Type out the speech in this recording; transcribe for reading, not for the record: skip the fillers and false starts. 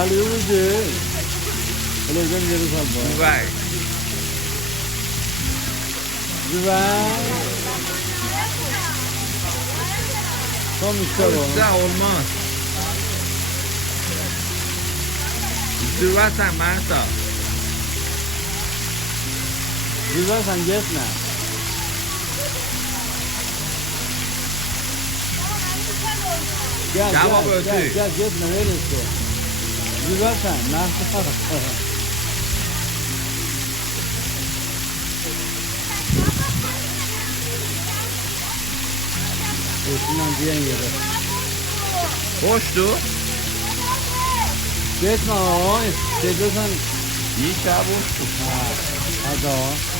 Alıyoruz. Televizyon geri sal. Güzel. Güven. Son işte bu. Güzel olmaz. Züversen Marta. Güven sen gitme. Gel Cevap gel, ötü. gel gitme neresi? Güven sen. Nasıl? Üstünden diyen yere. Hoştu. Gitme oy. Gidiyorsan. İyi ki abi hoştu. Ha, hadi o.